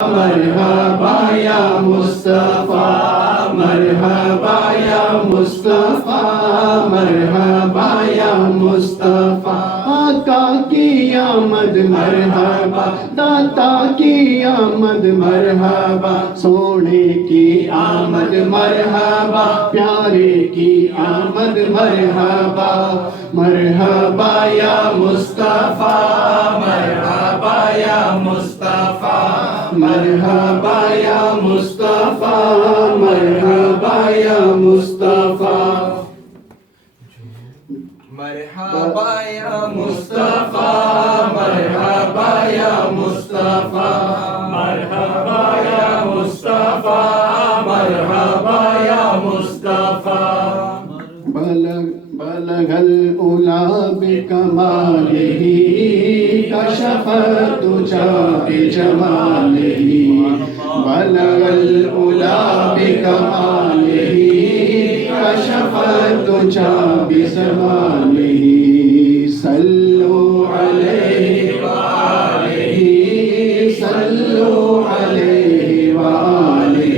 مرحبا یا مصطفیٰ، مرحبا یا مصطفیٰ، مرحبا یا مصطفیٰ، آقا کی آمد مرحبا، داتا کی آمد مرحبا، سونے کی آمد مرحبا، پیارے کی آمد مرحبا، مرحبا یا مصطفیٰ، مرحبا یا مصطفیٰ، مرحبا یا مصطفیٰ، مرحبا یا مصطفیٰ، مرحبا یا مصطفیٰ، مرحبا یا مصطفیٰ، مرحبا یا مصطفیٰ، مرحبا یا مصطفیٰ، بلغ العلا بکمالہ، کشف الدجی بجمالہ، بلغ العلا بکمالہ، کشف الدجی بجمالہ، صلو علیہ وآلہ، صلو علیہ وآلہ،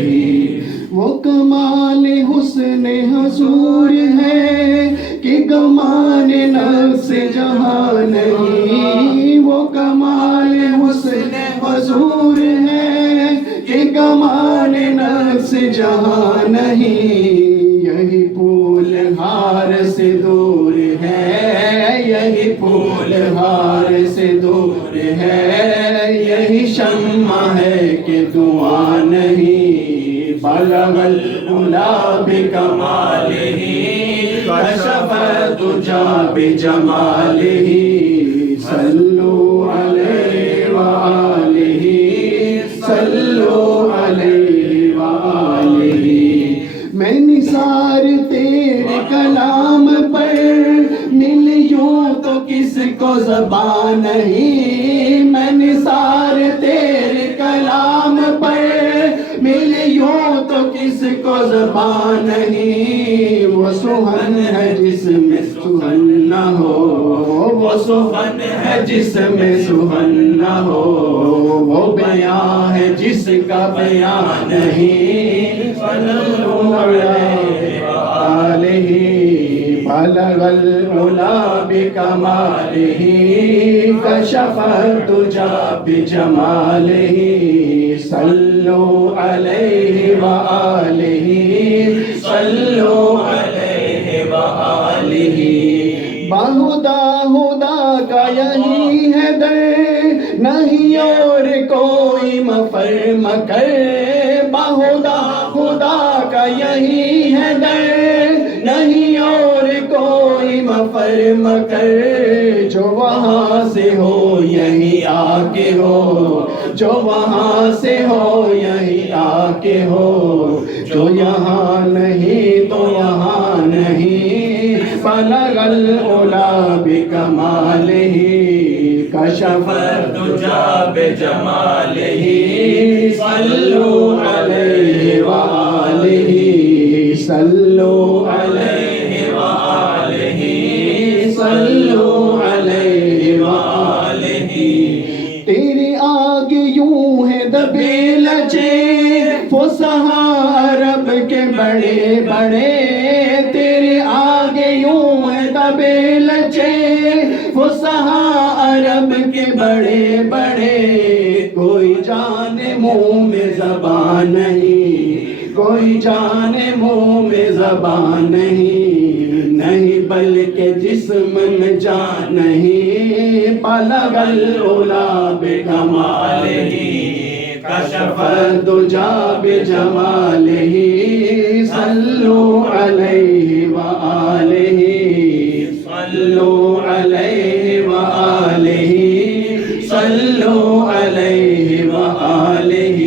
وہ کمال حسن حضور ہے کہ گمان نفس جہاں نہیں، وہ کمال حسن حضور ہے کہ گمان نفس جہاں نہیں، یہی پھول ہار سے دور ہے، یہی پھول ہار سے دور ہے، یہی شمع ہے کہ دعا نہیں، بلغ العلا بکمالہ، کشف الدجی بجمالہ، صلو علیہ وآلہ، صلو علیہ وآلہ، میں نثار تیرے کلام پر ملیوں تو کس کو زبان نہیں، میں نثار تیرے کلام پر ملیوں تو کس کو زبان نہیں، وہ سخن ہے جس میں سخن نہ ہو، وہ سخن ہے جس میں سخن نہ ہو، وہ بیان ہے جس کا بیان نہیں، صلو علیہ وآلہ، بلغ العلا بکمالہ، کشف الدجی بجمالہ، صلو علیہ وآلہ، صلو علیہ وآلہ، بہدا ہدا کا یہی ہے در، نہیں اور کوئی مفر مکر، بہدا خدا کا یہی ہے در، نہیں اور کوئی مفر مکر، جو وہاں سے ہو یہی آ کے ہو، جو وہاں سے ہو یہی آ کے ہو، جو یہاں نہیں تو یہاں نہیں، بلغ العلا بکمالہ، کشف الدجی بجمالہ، صلو علیہ وآلہ، صلو علیہ وآلہ، صلو علیہ وآلہ، تیری آگے یوں ہے دبے لچے فصحا عرب کے بڑے بڑے، تیرے آگے یوں ہے دبے لچے فصحا عرب کے بڑے بڑے، کوئی جانے منہ میں زبان نہیں، کوئی جانے منہ میں زبان نہیں، نہیں بلکہ جسم میں جان نہیں، بلغ العلا بکمالہ، کشف الدجی بجمالہ، صلو علیہ وآلہ، صلو علیہ وآلہ، صلو علیہ وآلہ،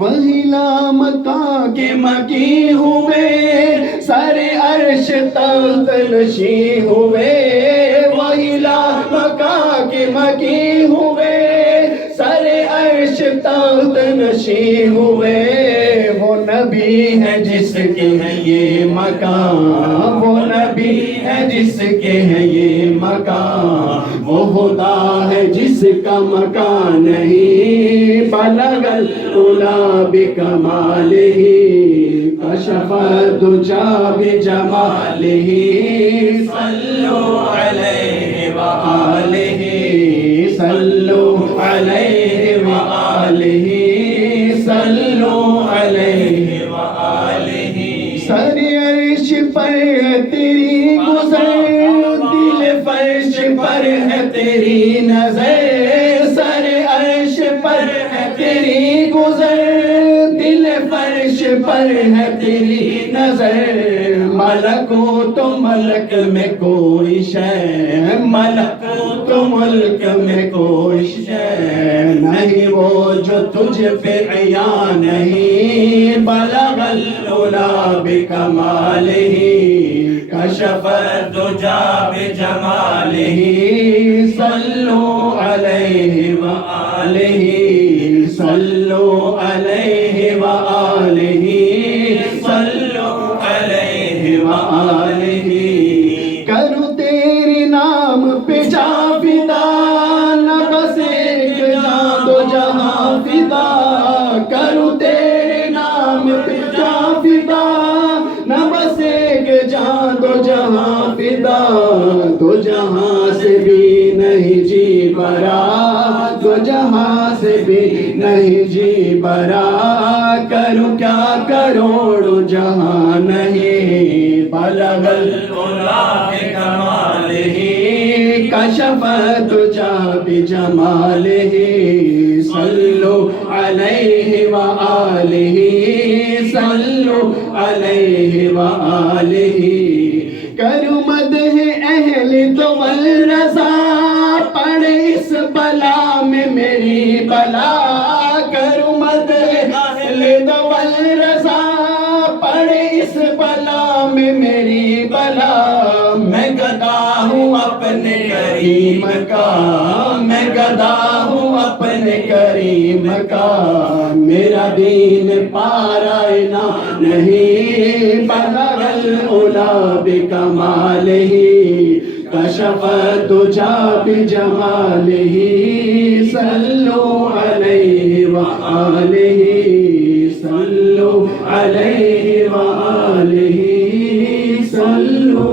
وہی لامکاں کے مکی ہوئے، سر عرش تخت نشیں ہوئے، وہی لامکاں کے مکی ہوئے، سر عرش تخت نشیں ہوئے، وہ نبی ہے جس کے ہے یہ مقام، وہ نبی ہے جس کے ہے یہ مقام، وہ خدا ہے جس کا مکان نہیں، بلغ العلا بکمالہ، کشف الدجی بجمالہ، صلو علیہ وآلہ، صلو علیہ وآلہ، صلو علیہ وآلہ۔ سر عرش پر ہے تیری گزر، دل فرش پر ہے تیری نظر، سر عرش پر ہے تیری گزر، دل فرش پر ہے تیری نظر، ملکوت و ملک میں کوئی شے، ملکوت و ملک میں کوئی شے نہیں وہ جو تجھ پہ عیاں نہیں، بلغ العلا بکمالہ، کشف الدجی بجمالہ، صلو علیہ وآلہ، صلو علیہ وآلہ، صلو علیہ وآلہ۔ کروں تیرے نام پہ جا فدا، نہ بس ایک جان دو جہاں فدا، کروں تیرے نام پہ جا فدا، نہ بس ایک جان دو جہاں فدا، دو جہاں سے بھی نہیں جی برا، دو جہاں سے بھی نہیں جی برا، کروں کیا کروڑوں جہاں نہیں، بلغ العلا بکمالہ، کشف الدجی بجمالہ، صلو علیہ وآلہ، صلو علیہ وآلہ۔ کروں مدح اہل تو والرضا، پڑھ اس بلا میں میری بلا، کروں مدح اہل تو والرضا، پڑھ اس بلا میں میری بلا، میں گدا ہوں اپنے کریم کا، میں گدا ہوں اپنے کریم کا، میرا دین پارائنا نہیں، بلغ العلا بکمالہ، کشف الدجی بجمالہ، صلو علیہ وآلہ، صلو علیہ وآلہ، صلو